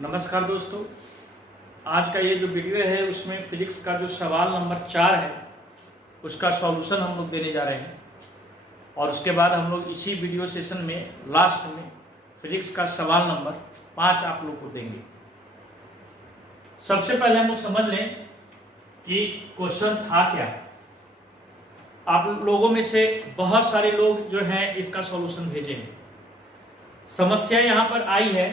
नमस्कार दोस्तों, आज का ये जो वीडियो है उसमें फिजिक्स का जो सवाल नंबर 4 है उसका सॉल्यूशन हम लोग देने जा रहे हैं और उसके बाद हम लोग इसी वीडियो सेशन में लास्ट में फिजिक्स का सवाल नंबर 5 आप लोग को देंगे। सबसे पहले हम लोग समझ लें कि क्वेश्चन था क्या। आप लोगों में से बहुत सारे लोग जो हैं इसका सॉल्यूशन भेजे हैं। समस्या यहाँ पर आई है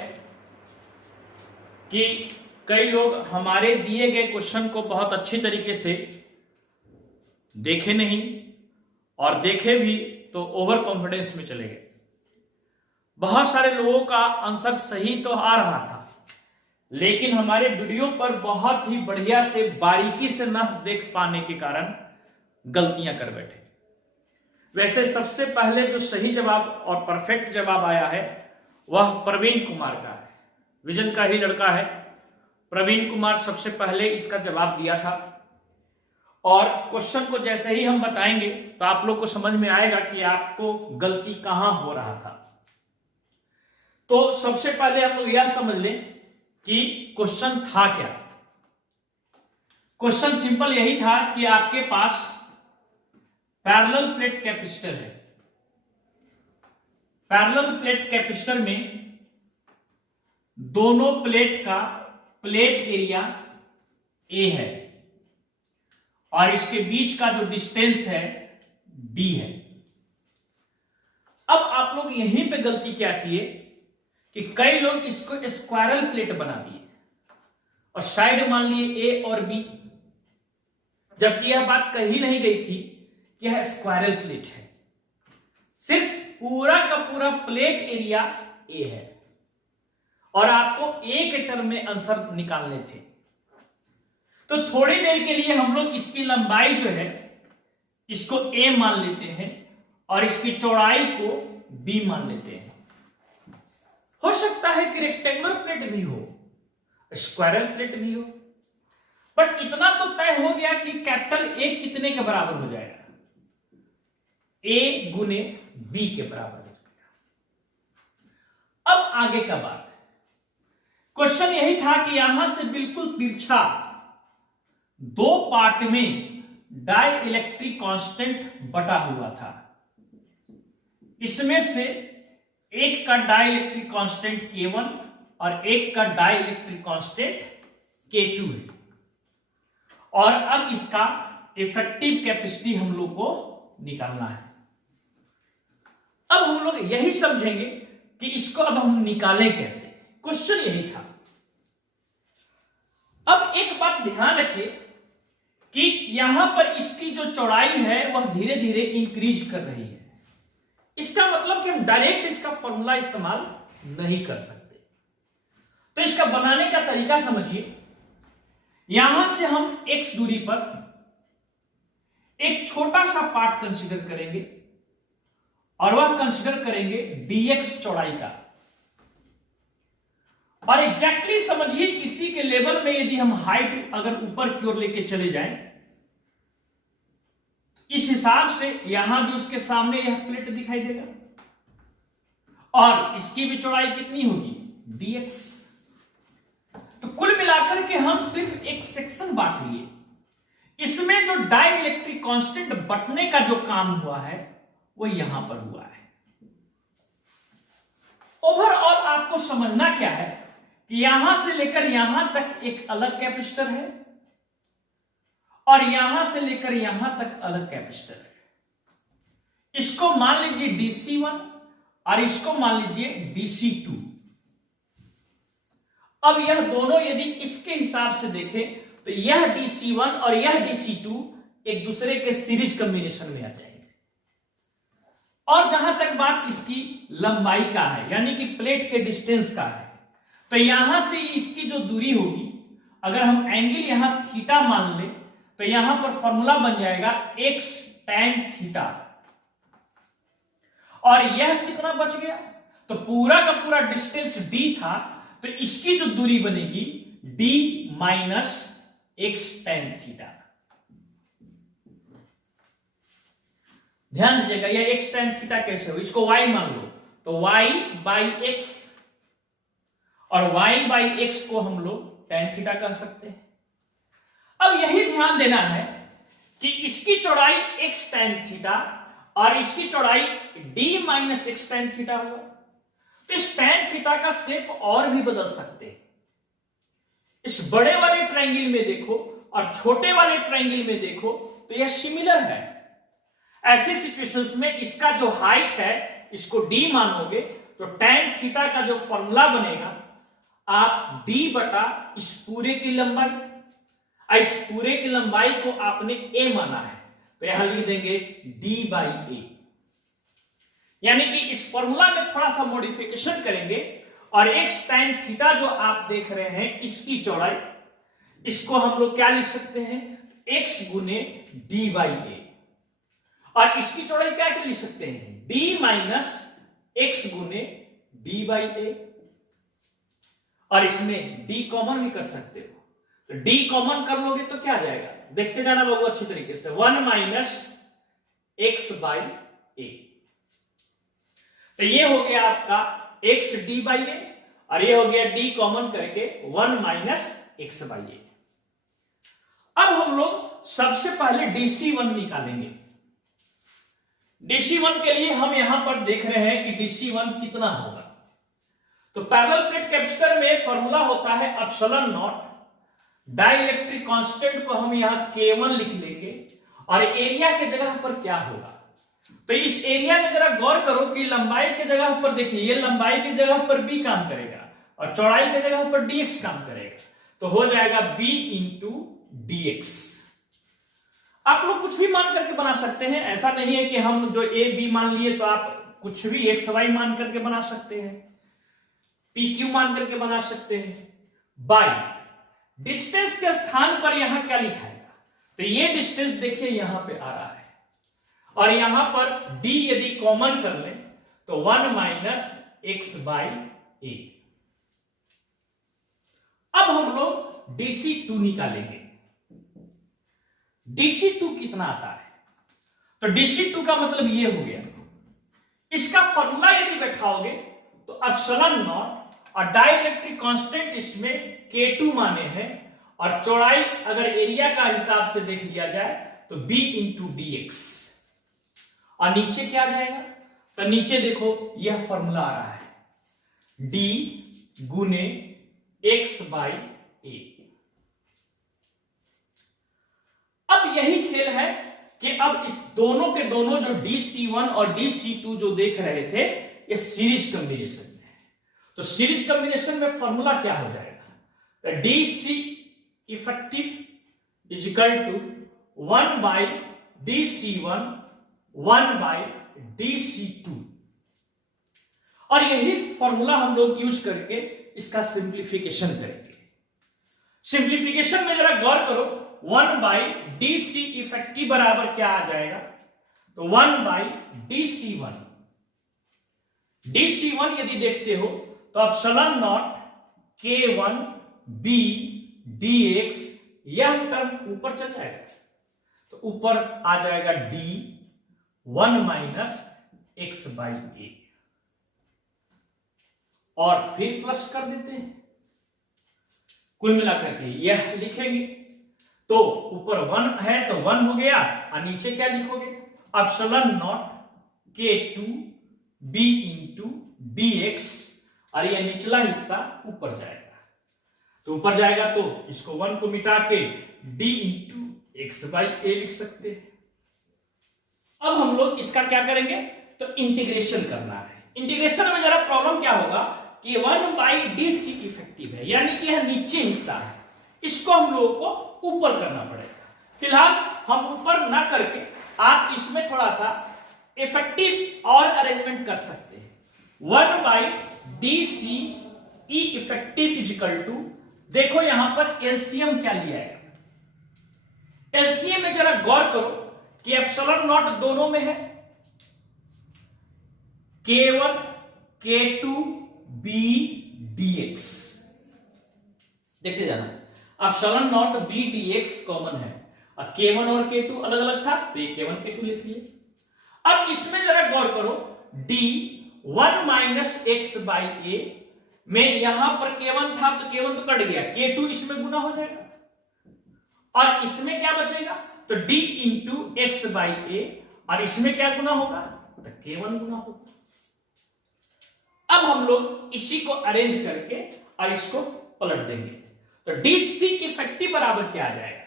कि कई लोग हमारे दिए गए क्वेश्चन को बहुत अच्छी तरीके से देखे नहीं और देखे भी तो ओवर कॉन्फिडेंस में चले गए। बहुत सारे लोगों का आंसर सही तो आ रहा था, लेकिन हमारे वीडियो पर बहुत ही बढ़िया से बारीकी से न देख पाने के कारण गलतियां कर बैठे। वैसे सबसे पहले जो सही जवाब और परफेक्ट जवाब आया है वह प्रवीण कुमार का है। विजन का ही लड़का है। प्रवीण कुमार सबसे पहले इसका जवाब दिया था और क्वेश्चन को जैसे ही हम बताएंगे तो आप लोग को समझ में आएगा कि आपको गलती कहां हो रहा था। तो सबसे पहले हम लोग यह समझ लें कि क्वेश्चन था क्या। क्वेश्चन सिंपल यही था कि आपके पास पैरेलल प्लेट कैपेसिटर है। पैरेलल प्लेट कैपेसिटर में दोनों प्लेट का प्लेट एरिया A है और इसके बीच का जो डिस्टेंस है D है। अब आप लोग यहीं पे गलती क्या किए कि कई लोग इसको स्क्वायरल प्लेट बना दिए और साइड मान लिए A और B, जबकि यह बात कही नहीं गई थी कि यह स्क्वायरल प्लेट है। सिर्फ पूरा का पूरा प्लेट एरिया A है और आपको एक टर्म में आंसर निकालने थे। तो थोड़ी देर के लिए हम लोग इसकी लंबाई जो है इसको A मान लेते हैं और इसकी चौड़ाई को B मान लेते हैं। हो सकता है कि रेक्टेंगुलर प्लेट भी हो, स्क्वायरल प्लेट भी हो, बट इतना तो तय हो गया कि कैपिटल A कितने के बराबर हो जाएगा, A गुने B के बराबर हो जाएगा। अब आगे का बात, क्वेश्चन यही था कि यहां से बिल्कुल तिरछा दो पार्ट में डाई इलेक्ट्रिक कांस्टेंट बटा हुआ था। इसमें से एक का डाई इलेक्ट्रिक कांस्टेंट K1 और एक का डाई इलेक्ट्रिक कांस्टेंट K2 है और अब इसका इफेक्टिव कैपेसिटी हम लोग को निकालना है। अब हम लोग यही समझेंगे कि इसको अब हम निकालें कैसे। क्वेश्चन यही था। अब एक बात ध्यान रखिए कि यहां पर इसकी जो चौड़ाई है वह धीरे धीरे इंक्रीज कर रही है। इसका मतलब कि हम डायरेक्ट इसका फॉर्मूला इस्तेमाल नहीं कर सकते। तो इसका बनाने का तरीका समझिए। यहां से हम x दूरी पर एक छोटा सा पार्ट कंसीडर करेंगे और वह कंसीडर करेंगे dx चौड़ाई का। और एग्जैक्टली समझिए इसी के लेवल में यदि हम हाइट अगर ऊपर की ओर लेके चले जाएं, इस हिसाब से यहां भी उसके सामने यह प्लेट दिखाई देगा और इसकी भी चौड़ाई कितनी होगी, dx। तो कुल मिलाकर के हम सिर्फ एक सेक्शन बांट लिए। इसमें जो डाई इलेक्ट्रिक कांस्टेंट बंटने का जो काम हुआ है वो यहां पर हुआ है। ओवरऑल आपको समझना क्या है कि यहां से लेकर यहां तक एक अलग कैपेसिटर है और यहां से लेकर यहां तक अलग कैपेसिटर है। इसको मान लीजिए DC1 और इसको मान लीजिए DC2। अब यह दोनों यदि इसके हिसाब से देखें तो यह DC1 और यह DC2 एक दूसरे के सीरीज कॉम्बिनेशन में आ जाएंगे। और जहां तक बात इसकी लंबाई का है यानी कि प्लेट के डिस्टेंस का है, तो यहां से इसकी जो दूरी होगी, अगर हम एंगल यहां थीटा मान ले तो यहां पर फॉर्मूला बन जाएगा x tan थीटा। और यह कितना बच गया, तो पूरा का पूरा डिस्टेंस d था, तो इसकी जो दूरी बनेगी d minus x tan theta. ध्यान दीजिएगा यह x tan थीटा कैसे हो, इसको y मान लो तो y बाई x और y बाई एक्स को हम लोग tan थीटा कह सकते हैं। अब यही ध्यान देना है कि इसकी चौड़ाई x tan थीटा और इसकी चौड़ाई d minus x tan theta होगा, तो इस tan थीटा का शेप और भी बदल सकते हैं। इस बड़े वाले ट्रायंगल में देखो और छोटे वाले ट्रायंगल में देखो तो यह सिमिलर है। ऐसे सिचुएशंस में इसका जो हाइट है इसको d मानोगे तो tan थीटा का जो फॉर्मूला बनेगा, आप d बटा इस पूरे की लंबाई, इस पूरे की लंबाई को आपने a माना है तो यहां लिख देंगे d बाई ए। यानी कि इस फॉर्मूला में थोड़ा सा मॉडिफिकेशन करेंगे और x tan थीटा जो आप देख रहे हैं इसकी चौड़ाई, इसको हम लोग क्या लिख सकते हैं, x गुने d बाई ए, और इसकी चौड़ाई क्या लिख सकते हैं, d माइनस एक्स गुने d बाई ए, और इसमें d कॉमन भी कर सकते हो, तो d कॉमन कर लोगे तो क्या आ जाएगा, देखते जाना बाबू अच्छी तरीके से, 1 माइनस एक्स बाई ए। तो ये हो गया आपका x d बाई ए और ये हो गया d कॉमन करके 1 माइनस एक्स बाई ए। अब हम लोग सबसे पहले DC1 निकालेंगे। DC1 के लिए हम यहां पर देख रहे हैं कि DC1 कितना होगा, तो पैरेलल प्लेट कैपेसिटर में फॉर्मूला होता है एप्सिलॉन नॉट, डाइलेक्ट्रिक कांस्टेंट को हम यहां K1 लिख लेंगे और एरिया के जगह पर क्या होगा, तो इस एरिया में जरा गौर करो कि लंबाई के जगह पर देखिए, ये लंबाई की जगह पर b काम करेगा और चौड़ाई की जगह पर dx काम करेगा, तो हो जाएगा b इंटू dx। आप लोग कुछ भी मान करके बना सकते हैं, ऐसा नहीं है कि हम जो a b मान लिए तो आप कुछ भी x y मान करके बना सकते हैं, p q मान करके बना सकते हैं। बाई डिस्टेंस के स्थान पर यहां क्या लिखा है, तो ये डिस्टेंस देखिए यहां पे आ रहा है और यहां पर d यदि कॉमन कर लें तो 1 माइनस एक्स बाई ए। अब हम लोग DC2 निकालेंगे। DC2 कितना आता है, तो DC2 का मतलब ये हो गया, इसका फॉर्मूला यदि बैठाओगे तो एप्सिलॉन नॉट और डाइलेक्ट्रिक कांस्टेंट इसमें K2 माने हैं और चौड़ाई अगर एरिया का हिसाब से देख लिया जाए तो b इंटू dx, और नीचे क्या आ जाएगा, तो नीचे देखो यह फॉर्मूला आ रहा है d गुने x बाई ए। अब यही खेल है कि अब इस दोनों के दोनों जो DC1 और DC2 जो देख रहे थे ये सीरीज कॉम्बिनेशन में है, तो सीरीज कॉम्बिनेशन में फॉर्मूला क्या हो जाएगा, तो DC effective is equal to 1 by DC1 1 by DC2, और यही फॉर्मूला हम लोग यूज करके इसका सिंप्लीफिकेशन करेंगे। सिंप्लीफिकेशन में जरा गौर करो, 1 बाई DC इफेक्टिव बराबर क्या आ जाएगा, तो 1 बाई DC1। DC1 यदि देखते हो तो epsilon not K1 b dx, यह टर्म ऊपर चल जाएगा तो ऊपर आ जाएगा d 1 माइनस एक्स बाई ए, और फिर प्लस कर देते हैं, कुल मिलाकर के यह लिखेंगे तो ऊपर 1 है तो 1 हो गया और नीचे क्या लिखोगे, epsilon not K2 b into dx, और यह निचला हिस्सा ऊपर जाएगा, तो ऊपर जाएगा तो इसको 1 को मिटा के d इंटू एक्स बाई ए लिख सकते हैं। अब हम लोग इसका क्या करेंगे, तो इंटीग्रेशन करना है। इंटीग्रेशन में जरा प्रॉब्लम क्या होगा कि 1 बाई DC इफेक्टिव है, यानी कि यह नीचे हिस्सा है, इसको हम लोगों को ऊपर करना पड़ेगा। फिलहाल हम ऊपर ना करके आप इसमें थोड़ा सा इफेक्टिव और अरेंजमेंट कर सकते हैं। 1 by DC E effective is equal to, देखो यहां पर एलसीएम क्या लिया है, एलसीएम में जरा गौर करो कि एप्सिलॉन नॉट दोनों में है, K1 K2 b dx, देखते जाना, epsilon not b dx common है और K1 और K2 अलग अलग था तो ये K1 K2 लिख लिए। अब इसमें जरा गौर करो, d 1 माइनस एक्स बाई ए, में यहां पर K1 था तो K1 तो कट गया, K2 इसमें गुना हो जाएगा और इसमें क्या बचेगा, तो D इंटू एक्स बाई ए, और इसमें क्या गुना होगा, तो K1 गुना होगा। अब हम लोग इसी को अरेंज करके और इसको पलट देंगे, तो DC इफेक्टिव बराबर क्या आ जाएगा,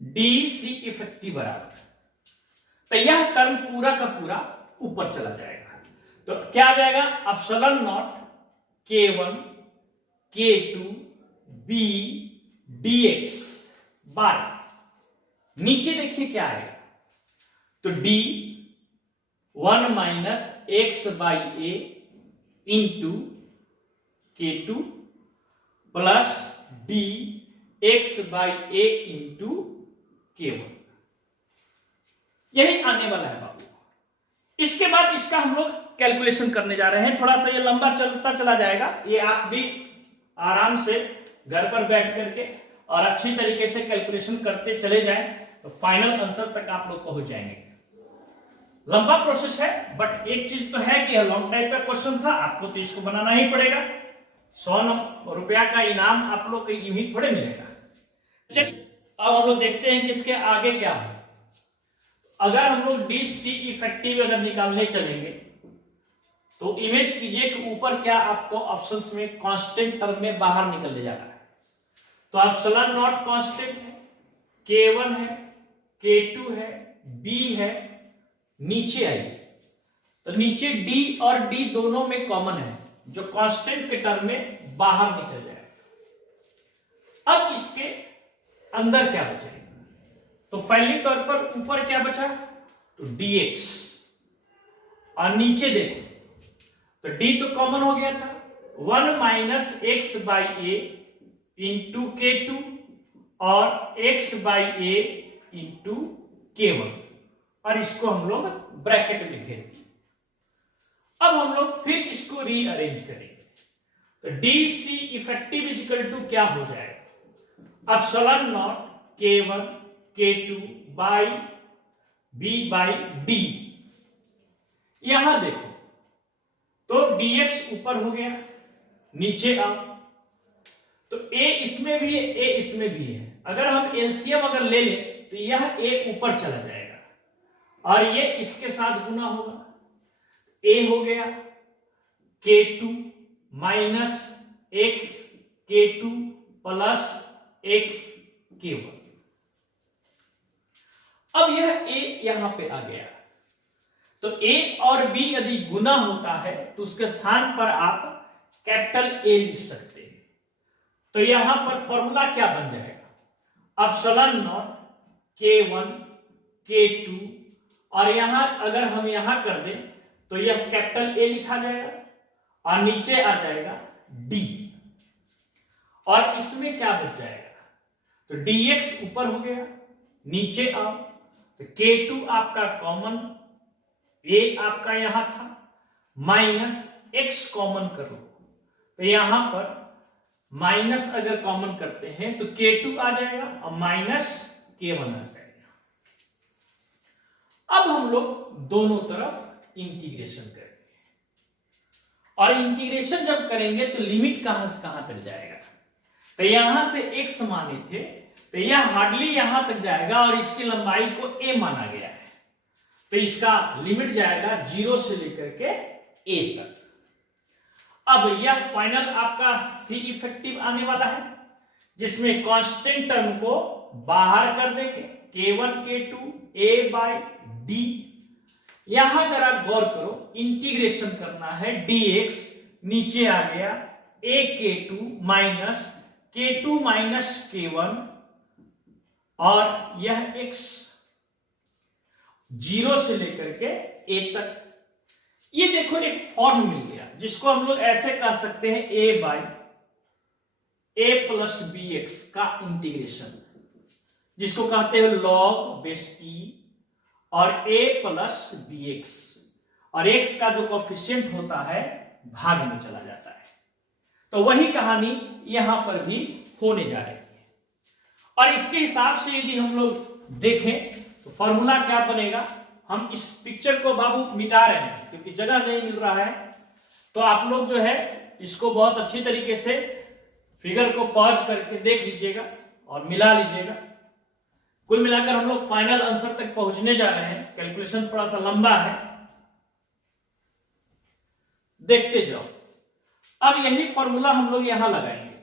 DC इफेक्टिव बराबर, तो यह टर्म पूरा का पूरा ऊपर चला जाएगा, तो क्या आ जाएगा, epsilon not K1 K2 B dx by, नीचे देखिए क्या आएगा, तो D 1 minus x by a into K2 plus D x by a into K1, यही आने वाला है बाबू। इसके बाद इसका हम लोग कैलकुलेशन करने जा रहे हैं, थोड़ा सा ये लंबा चलता चला जाएगा, ये आप भी आराम से घर पर बैठ करके और अच्छी तरीके से कैलकुलेशन करते चले जाएं तो फाइनल आंसर तक आप लोग पहुंच जाएंगे। लंबा प्रोसेस है, बट एक चीज तो है कि यह लॉन्ग टाइप का क्वेश्चन था, आपको तो इसको बनाना ही पड़ेगा, 100 रुपया का इनाम आप लोग को यूं थोड़े मिलेगा। चलिए अब हम लोग देखते हैं कि इसके आगे क्या है। अगर हम लोग DC इफेक्टिव अगर निकालने चलेंगे तो इमेज कीजिए कि ऊपर क्या आपको ऑप्शंस में कांस्टेंट टर्म में बाहर निकलने जा रहा है, तो एप्सिलॉन नॉट कांस्टेंट है, K1 है, K2 है, B है, नीचे आइए तो नीचे D और D दोनों में कॉमन है, जो कांस्टेंट के टर्म में बाहर निकल जाएगा। अब इसके अंदर क्या बचेगा, तो पहले तौर पर ऊपर क्या बचा, तो dx, और नीचे देखो तो D तो कॉमन हो गया था, 1 minus x by a into K2 और x by a into K1, और इसको हम लोग ब्रैकेट में घेर दिए। अब हम लोग फिर इसको रीअरेंज करेंगे, तो DC इफेक्टिव इजिकल टू क्या हो जाएगा, epsilon not K1 K2 by B by D। यहां देखो तो dx ऊपर हो गया, नीचे आओ तो a इसमें भी है, a इसमें भी है, अगर हम एलसीएम अगर ले लें तो यह a ऊपर चला जाएगा और ये इसके साथ गुना होगा, a हो गया K2 minus x K2 plus x K1। अब यह a यहां पे आ गया, तो a और b यदि गुना होता है तो उसके स्थान पर आप कैपिटल A लिख सकते हैं, तो यहां पर फॉर्मूला क्या बन जाएगा, एप्सिलॉन नॉट K1 K2, और यहां अगर हम यहां कर दें तो यह कैपिटल A लिखा जाएगा और नीचे आ जाएगा D, और इसमें क्या बच जाएगा, तो dx ऊपर हो गया, नीचे आओ तो K2 आपका कॉमन, A आपका यहां था, माइनस x कॉमन करो तो यहां पर माइनस अगर कॉमन करते हैं तो K2 आ जाएगा और माइनस K1 आ जाएगा। अब हम लोग दोनों तरफ इंटीग्रेशन करेंगे, और इंटीग्रेशन जब करेंगे तो लिमिट कहां से कहां तक जाएगा, तो यहां से x माने थे तो यह हार्डली यहां तक जाएगा और इसकी लंबाई को a माना गया है, तो इसका लिमिट जाएगा 0 से लेकर के a तक। अब यह फाइनल आपका C इफेक्टिव आने वाला है, जिसमें कांस्टेंट टर्म को बाहर कर देंगे, K1 K2 A by D। यहां जरा गौर करो, इंटीग्रेशन करना है, dx नीचे आ गया a K2 minus K2 minus K1, और यह x 0 से लेकर के a तक। ये देखो एक फॉर्म मिल गया जिसको हम लोग ऐसे कह सकते हैं a by a plus b x का इंटीग्रेशन, जिसको कहते हैं लॉग बेस e, और a प्लस बी एक्स, और x का जो कोफिशिएंट होता है भाग में चला जाता है। तो वही कहानी यहां पर भी होने जा रही है, और इसके हिसाब से यदि हम लोग देखें तो फॉर्मूला क्या बनेगा, हम इस पिक्चर को बाबू मिटा रहे हैं क्योंकि जगह नहीं मिल रहा है, तो आप लोग जो है इसको बहुत अच्छी तरीके से फिगर को पॉज करके देख लीजिएगा और मिला लीजिएगा। कुल मिलाकर हम लोग फाइनल आंसर तक पहुंचने जा रहे हैं। कैलकुलेशन थोड़ा सा लंबा है, देखते जाओ। अब यही फॉर्मूला हम लोग यहां लगाएंगे,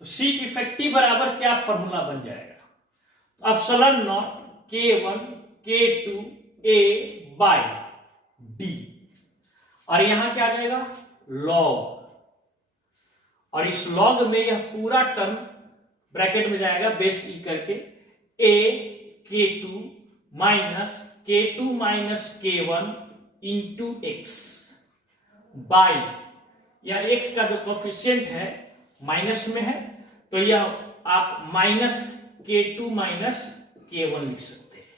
तो सी इफेक्टिव बराबर क्या फॉर्मूला बन जाएगा, epsilon not K1 K2 A by D, और यहां क्या आ जाएगा लॉग, और इस लॉग में यह पूरा टर्म ब्रैकेट में जाएगा बेस ई करके A K2 minus K1 into x by, यह x का जो कोफिशिएंट है माइनस में है, तो यह आप माइनस K2 माइनस K1 लिख सकते हैं।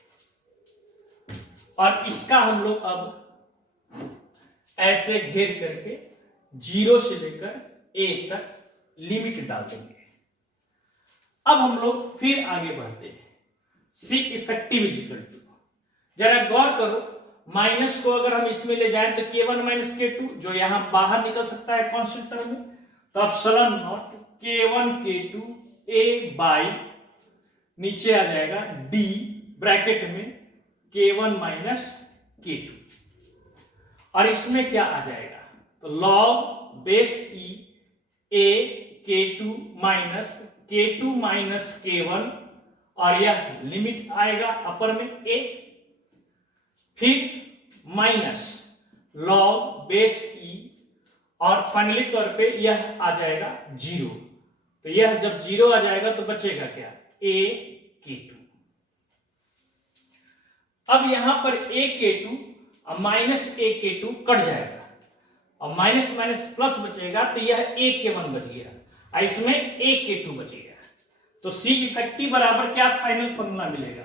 और इसका हम लोग अब ऐसे घेर करके 0 से लेकर a तक लिमिट डाल देंगे। अब हम लोग फिर आगे बढ़ते हैं। सी इफेक्टिव इजिकल टू, जरा गौर करो, माइनस को अगर हम इसमें ले जाएं तो K1 माइनस K2 जो यहां बाहर निकल सकता है कांस्टेंट टर्म में, तो epsilon not K1 K2 A bye नीचे आ जाएगा D ब्रैकेट में K1 माइनस K2, और इसमें क्या आ जाएगा, तो log base E A K2 minus K1, और यह लिमिट आएगा अपर में a, फिर माइनस लॉग बेस e, और फाइनली तौर पे यह आ जाएगा 0। तो यह जब 0 आ जाएगा तो बचेगा क्या, a K2। अब यहां पर a K2 और माइनस a K2 कट जाएगा और माइनस माइनस प्लस बचेगा, तो यह a K1 बच गया और इसमें a K2 बच गया। तो सी इफेक्टिव बराबर क्या फाइनल फॉर्मूला मिलेगा,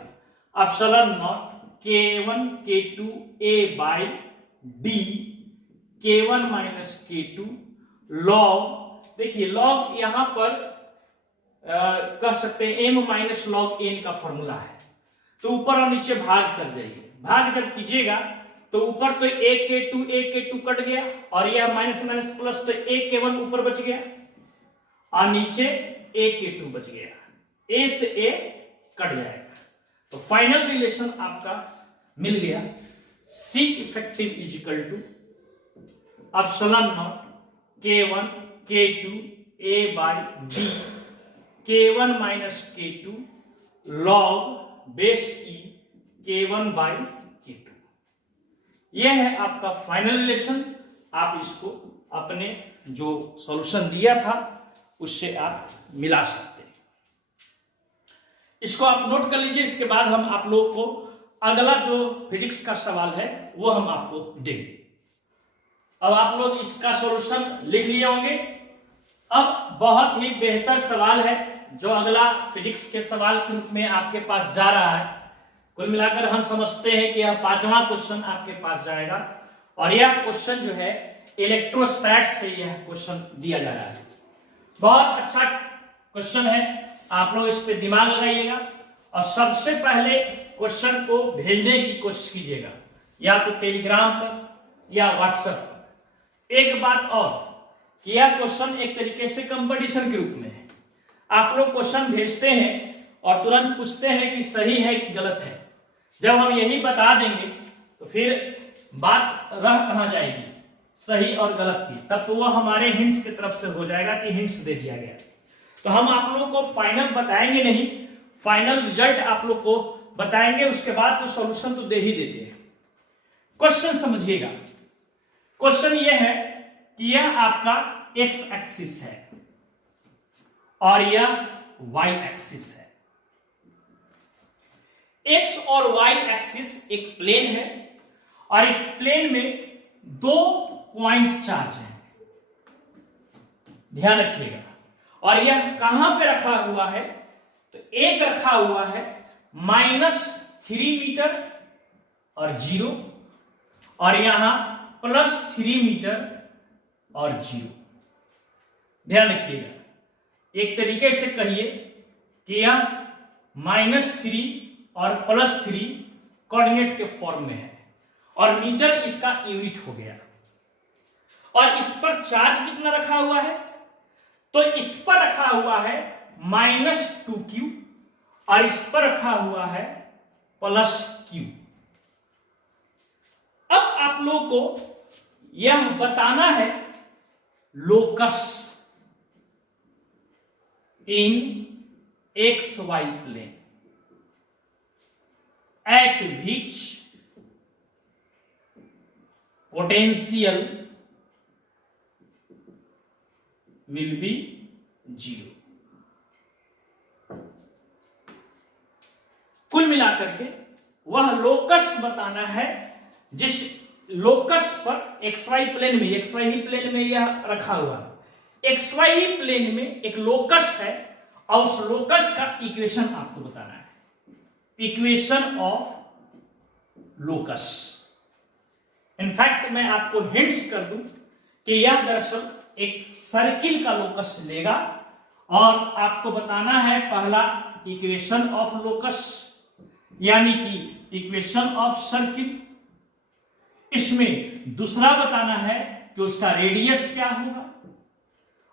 epsilon not K1 K2 A by D K1 minus K2 log, देखिए लॉग यहां पर कह सकते हैं m माइनस लॉग n का फॉर्मूला है, तो ऊपर और नीचे भाग कर जाइए। भाग जब कीजिएगा तो ऊपर तो a K2 कट गया, और यह माइनस माइनस प्लस तो a K1 ऊपर बच गया और नीचे a K2 बच गया, a से a कट जाएगा। तो फाइनल रिलेशन आपका मिल गया, C effective is equal to epsilon not K1 K2 A by D K1 minus K2 log base E K1 by K2। यह है आपका फाइनल रिलेशन। आप इसको अपने जो सॉल्यूशन दिया था उससे आप मिला सकते हैं। इसको आप नोट कर लीजिए। इसके बाद हम आप लोगों को अगला जो फिजिक्स का सवाल है वो हम आपको देंगे। अब आप लोग इसका सॉल्यूशन लिख लिए होंगे। अब बहुत ही बेहतर सवाल है जो अगला फिजिक्स के सवाल के रूप में आपके पास जा रहा है। कुल मिलाकर हम समझते हैं कि यह 5वां क्वेश्चन आपके पास जाएगा, और यह क्वेश्चन जो है इलेक्ट्रोस्टैट्स से यह क्वेश्चन दिया जा रहा है। बहुत अच्छा क्वेश्चन है, आप लोग इस पे दिमाग लगाइएगा और सबसे पहले क्वेश्चन को भेजने की कोशिश कीजिएगा, या तो टेलीग्राम पर या व्हाट्सएप पर। एक बात और कि यह क्वेश्चन एक तरीके से कंपटीशन के रूप में है। आप लोग क्वेश्चन भेजते हैं और तुरंत पूछते हैं कि सही है कि गलत है। जब हम यही बता देंगे तो फिर बात रह कहां जाएगी, सही और गलत की, तब तो वह हमारे हिंट्स की तरफ से हो जाएगा कि हिंट्स दे दिया गया। तो हम आप लोगों को फाइनल बताएंगे नहीं, फाइनल रिजल्ट आप लोग को बताएंगे, उसके बाद तो सॉल्यूशन तो दे ही देते हैं। क्वेश्चन समझिएगा। क्वेश्चन यह है कि यह आपका एक्स एक्सिस है और यह वाई एक्सिस है। एक्स और वाई एक्सिस एक प्लेन है और इस प्लेन में 2 पॉइंट चार्ज है, ध्यान रखिएगा। और यह कहां पे रखा हुआ है, तो एक रखा हुआ है -3 मीटर और 0, और यहां +3 मीटर और 0। ध्यान रखिएगा। एक तरीके से कहिए कि यह -3 और +3 कोऑर्डिनेट के फॉर्म में है और मीटर इसका यूनिट हो गया। और इस पर चार्ज कितना रखा हुआ है, तो इस पर रखा हुआ है -2q और इस पर रखा हुआ है +q। अब आप लोगों को यह बताना है locus in XY plane at which potential will be 0। कुल मिलाकर के वह लोकस बताना है जिस लोकस पर XY प्लेन में, XY ही प्लेन में यह रखा हुआ है, XY ही प्लेन में एक लोकस है और उस लोकस का इक्वेशन आपको बताना है, इक्वेशन ऑफ लोकस। इनफैक्ट मैं आपको हिंट्स कर दूं कि यह दरअसल एक सर्किल का लोकस लेगा और आपको बताना है पहला इक्वेशन ऑफ लोकस यानी कि इक्वेशन ऑफ सर्किल। इसमें दूसरा बताना है कि उसका रेडियस क्या होगा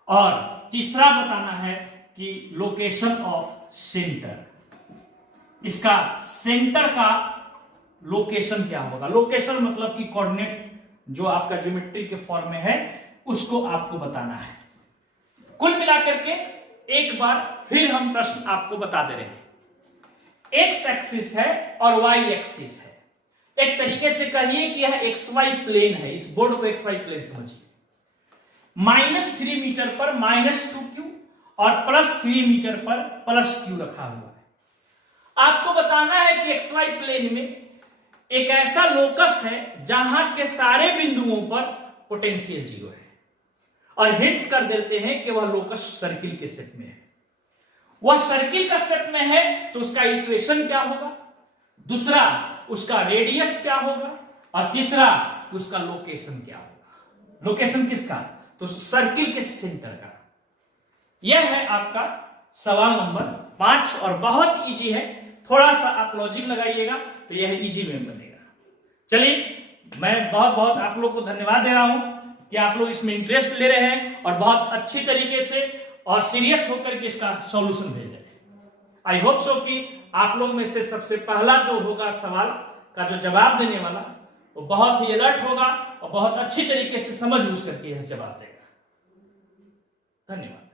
और तीसरा बताना है कि लोकेशन ऑफ सेंटर, इसका सेंटर का लोकेशन क्या होगा। लोकेशन मतलब कि कोऑर्डिनेट जो आपका ज्योमेट्री के फॉर्म में है उसको आपको बताना है। कुल मिलाकर के एक बार फिर हम प्रश्न आपको बता दे रहे हैं। एक्स एक्सिस है और वाई एक्सिस है, एक तरीके से कहिए कि यह XY प्लेन है, इस बोर्ड को XY प्लेन समझिए। -3 मीटर पर -2q और +3 मीटर पर +q रखा हुआ है। आपको बताना है कि XY प्लेन में एक ऐसा लोकस है जहां के सारे बिंदुओं पर पोटेंशियल 0 है और हिंट्स कर देते हैं कि वह लोकस सर्किल के सेट में है। वह सर्किल का सेट में है तो उसका इक्वेशन क्या होगा, दूसरा उसका रेडियस क्या होगा और तीसरा कि उसका लोकेशन क्या होगा। लोकेशन किसका, तो सर्किल के सेंटर का। यह है आपका सवाल नंबर 5 और बहुत इजी है, थोड़ा सा आप लॉजिक लगाइएगा तो यह इजी में बनेगा। चलिए मैं बहुत बहुत आप लोग को धन्यवाद दे रहा हूं कि आप लोग इसमें इंटरेस्ट ले रहे हैं और बहुत अच्छी तरीके से और सीरियस होकर के इसका सॉल्यूशन भेज रहे हैं। आई होप सो कि आप लोग में से सबसे पहला जो होगा सवाल का जो जवाब देने वाला वो बहुत ही अलर्ट होगा और बहुत अच्छी तरीके से समझ बूझ करके यह जवाब देगा। धन्यवाद।